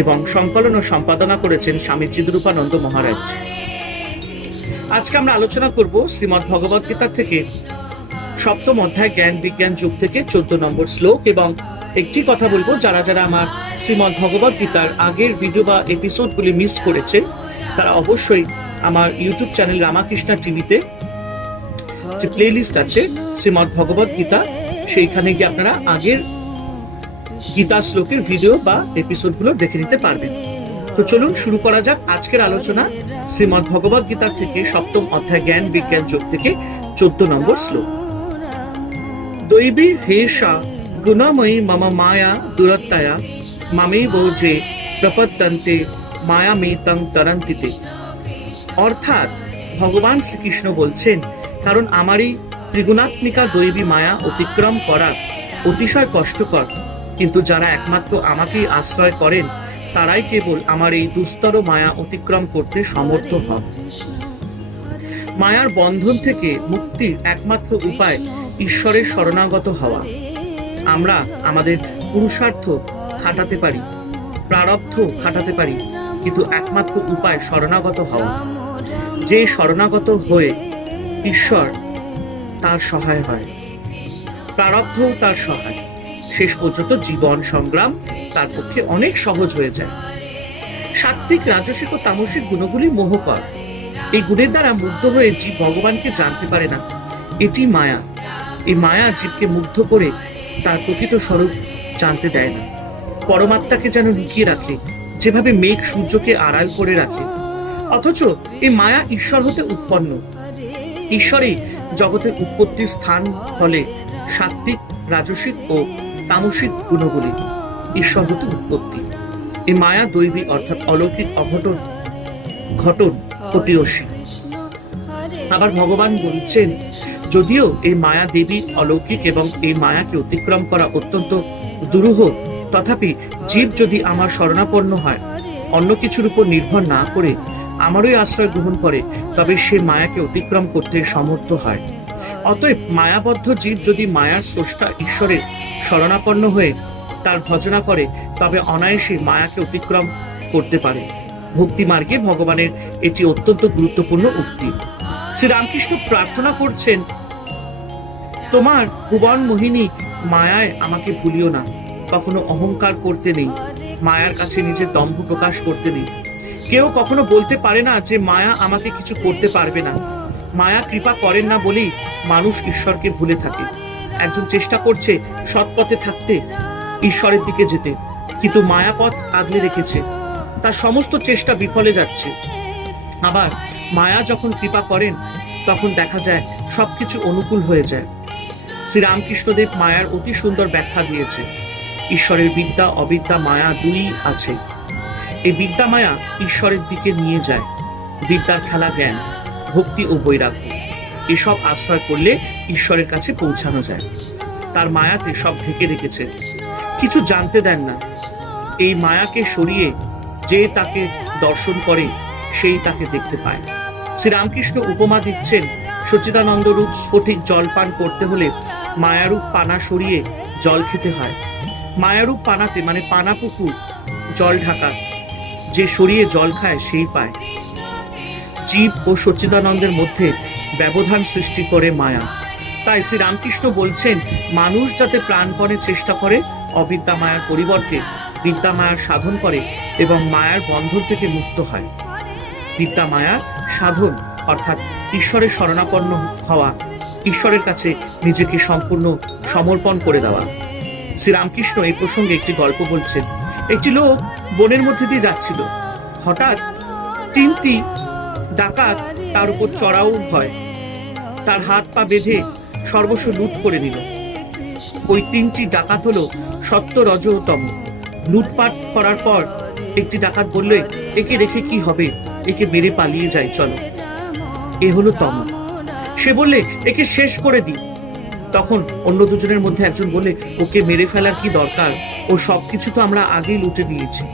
এবং সংকলন ও সম্পাদনা করেছেন স্বামী চিদ্রূপানন্দ মহারাজ। আজকে আমরা আলোচনা করব শ্রীমৎ ভগবত গীতা থেকে সপ্তম অধ্যায় জ্ঞান বিজ্ঞান যুগ থেকে চোদ্দ নম্বর শ্লোক এবং একটি কথা বলব, যারা যারা আমার শ্রীমৎ ভগবত গীতার আগের ভিডিও বা এপিসোডগুলি মিস করেছেন, তারা অবশ্যই আমার ইউটিউব চ্যানেল রামাকৃষ্ণা টিভিতে যে প্লেলিস্ট আছে শ্রীমৎ ভগবত গীতা, সেইখানে গিয়ে আপনারা আগের গীতা শ্লোকের ভিডিও বা এপিসোডগুলো দেখে নিতে পারবেন। তো চলুন শুরু করা যাক আজকের আলোচনা। শ্রীমৎ ভগবত গীতা থেকে সপ্তম অধ্যায় জ্ঞান, বিজ্ঞান, যোগ থেকে চোদ্দ নম্বর শ্লোক। দৈবী গুণময়ী মম মায়া দুরত্তায়া মামে যে মেতং তরন্তিতে। অর্থাৎ ভগবান শ্রীকৃষ্ণ বলছেন, কারণ আমারই ত্রিগুণাত্মিকা দৈবী মায়া অতিক্রম করা অতিশয় কষ্টকর। কিন্তু যারা একমাত্র আমাকেই আশ্রয় করেন, তারাই কেবল আমার এই দুস্তর মায়া অতিক্রম করতে সমর্থ হন। মায়ার বন্ধন থেকে মুক্তির একমাত্র উপায় ঈশ্বরের শরণাগত হওয়া। আমরা আমাদের পুরুষার্থ খাটাতে পারি, প্রারব্ধ খাটাতে পারি, কিন্তু একমাত্র উপায় শরণাগত হওয়া। যে শরণাগত হয়ে ঈশ্বর তার সহায় হয়, প্রারব্ধও তার সহায়। শেষ পর্যন্ত জীবন সংগ্রাম তার পক্ষে অনেক সহজ হয়ে যায়। সাত্বিক রাজসিক ও তামসিক গুণগুলি মোহকর। এই গুণের দ্বারা মুগ্ধ হয়ে জীব ভগবানকে জানতে পারে না। এটি মায়া। এই মায়া জীবকে মুগ্ধ করে তার প্রকৃত স্বরূপ জানতে দেয় না। পরমাত্মাকে যেন লুকিয়ে রাখে, যেভাবে মেঘ সূর্যকে আড়াল করে রাখে। অথচ এই মায়া ঈশ্বর হতে উৎপন্ন। ঈশ্বরই জগতের উৎপত্তির স্থান হলে সাত্বিক রাজসিক ও তামসিক গুণগুলি হতে উৎপত্তি। এই মায়া দৈবী অর্থাৎ অলৌকিক অঘটন ঘটন অতিয়সী আবার ভগবান বলছেন, যদিও এই মায়া দেবী অলৌকিক এবং এই মায়াকে অতিক্রম করা অত্যন্ত দুরূহ, তথাপি জীব যদি আমার শরণাপন্ন হয়, অন্য কিছুর উপর নির্ভর না করে আমারই আশ্রয় গ্রহণ করে, তবে সে মায়াকে অতিক্রম করতে সমর্থ হয়। অতএব মায়াবদ্ধ জীব যদি মায়ার স্রষ্টা ঈশ্বরের শরণাপন্ন হয়ে তার ভজনা করে, তবে অনায়াসে মায়াকে অতিক্রম করতে পারে। ভক্তি মার্গে ভগবানের এটি অত্যন্ত গুরুত্বপূর্ণ উক্তি। শ্রীরামকৃষ্ণ প্রার্থনা করছেন, তোমার ভুবন মোহিনী মায়ায় আমাকে ভুলিও না। কখনো অহংকার করতে নেই, মায়ার কাছে নিজের দম্ভ প্রকাশ করতে নেই। কেউ কখনো বলতে পারে না যে মায়া আমাকে কিছু করতে পারবে না। মায়া কৃপা করেন না বলেই মানুষ ঈশ্বরকে ভুলে থাকে। একজন চেষ্টা করছে সৎ পথে থাকতে, ঈশ্বরের দিকে যেতে, কিন্তু মায়াপথ আগলে রেখেছে। তার সমস্ত চেষ্টা বিফলে যাচ্ছে। আবার মায়া যখন কৃপা করেন, তখন দেখা যায় সবকিছু অনুকূল হয়ে যায়। শ্রীরামকৃষ্ণদেব মায়ার অতি সুন্দর ব্যাখ্যা দিয়েছে। ঈশ্বরের বিদ্যা, অবিদ্যা, মায়া দুই আছে। এই বিদ্যা মায়া ঈশ্বরের দিকে নিয়ে যায়। বিদ্যার খেলা জ্ঞান। ভক্তি ও বৈরাগ্য। এসব আশ্রয় করলে ঈশ্বরের কাছে পৌঁছানো যায়। তার মায়াতে সব ঢেকে রেখেছে। কিছু জানতে দেন না। এই মায়াকে সরিয়ে যে তাকে দর্শন করে, সেই তাকে দেখতে পায়। শ্রীরামকৃষ্ণ উপমা দিচ্ছেন সচিদানন্দ রূপ স্ফটিক জল পান করতে হলে মায়ারূপ পানা সরিয়ে জল খেতে হয়। মায়ারূপ পানাতে মানে পানা পুকুর, জল ঢাকা। যে সরিয়ে জল খায়, সেই পায়। জীব ও সচ্চিদানন্দের মধ্যে ব্যবধান সৃষ্টি করে মায়া। তাই শ্রীরামকৃষ্ণ বলছেন, মানুষ যাতে প্রাণপণে চেষ্টা করে, অবিদ্যা মায়ার পরিবর্তে বিদ্যা মায়ার সাধন করে এবং মায়ার বন্ধন থেকে মুক্ত হয়। বিদ্যা মায়ার সাধন অর্থাৎ ঈশ্বরের শরণাপন্ন হওয়া, ঈশ্বরের কাছে নিজেকে সম্পূর্ণ সমর্পণ করে দেওয়া। শ্রীরামকৃষ্ণ এই প্রসঙ্গে একটি গল্প বলছেন। একটি লোক বনের মধ্যে দিয়ে যাচ্ছিল। হঠাৎ তিনটি ডাকাত তার উপর চড়াও হয় তার হাত পা বেঁধে সর্বস্ব লুট করে নিল। ওই তিনটি ডাকাত হলো সত্য রজতম লুটপাট করার পর একটি ডাকাত বললে, একে রেখে কি হবে? একে মেরে পালিয়ে যাই চলো। এ হলো তম। সে বললে, একে শেষ করে দিই। তখন অন্য দুজনের মধ্যে একজন বলে ওকে মেরে ফেলার কি দরকার? ও সব কিছু তো আমরা আগেই লুটে নিয়েছি।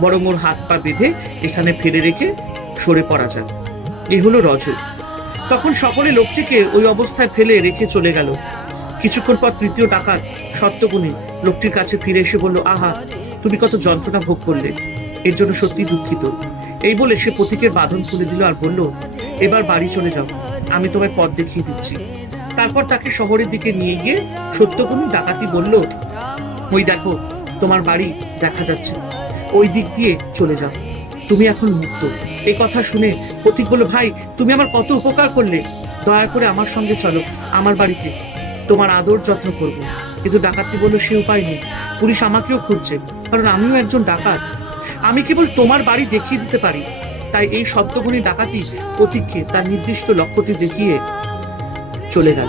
বরং ওর হাত পা বেঁধে এখানে ফেলে রেখে সরে পড়া যাক। এ হলো রজ তখন সকলে লোকটিকে ওই অবস্থায় ফেলে রেখে চলে গেল। কিছুক্ষণ পর তৃতীয় ডাকাত সত্যগুণী লোকটির কাছে ফিরে এসে বলল, আহা, তুমি কত যন্ত্রণা ভোগ করলে। এর জন্য সত্যি দুঃখিত। এই বলে সে পথিকের বাঁধন খুলে দিল আর বলল, এবার বাড়ি চলে যাও, আমি তোমায় পথ দেখিয়ে দিচ্ছি। তারপর তাকে শহরের দিকে নিয়ে গিয়ে সত্যগুণী ডাকাতি বলল, ওই দেখো, তোমার বাড়ি দেখা যাচ্ছে। ওই দিক দিয়ে চলে যাও। তুমি এখন মুক্ত। এই কথা শুনে প্রতীক বলল, ভাই, তুমি আমার কত উপকার করলে। দয়া করে আমার সঙ্গে চলো, আমার বাড়িতে। তোমার আদর যত্ন করব। কিন্তু ডাকাতি বলল, সে উপায় নেই। পুলিশ আমাকেও খুঁজছে, কারণ আমিও একজন ডাকাত। আমি কেবল তোমার বাড়ি দেখিয়ে দিতে পারি। তাই এই সত্যগুণী ডাকাতি প্রতীককে তার নির্দিষ্ট লক্ষ্যটি দেখিয়ে চলে গেল।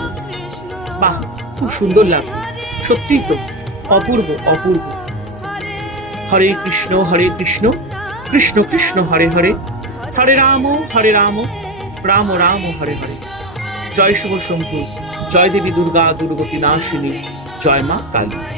বাহ, খুব সুন্দর লাগল। সত্যিই তো, অপূর্ব অপূর্ব। হরে কৃষ্ণ হরে কৃষ্ণ। কৃষ্ণ কৃষ্ণ, হরে হরে। হরে রাম হরে রাম। রাম রাম, হরে হরে। জয় শুভ শঙ্কু জয় দেবী দুর্গা, দুর্গতি নাশিনী জয় মা কালী।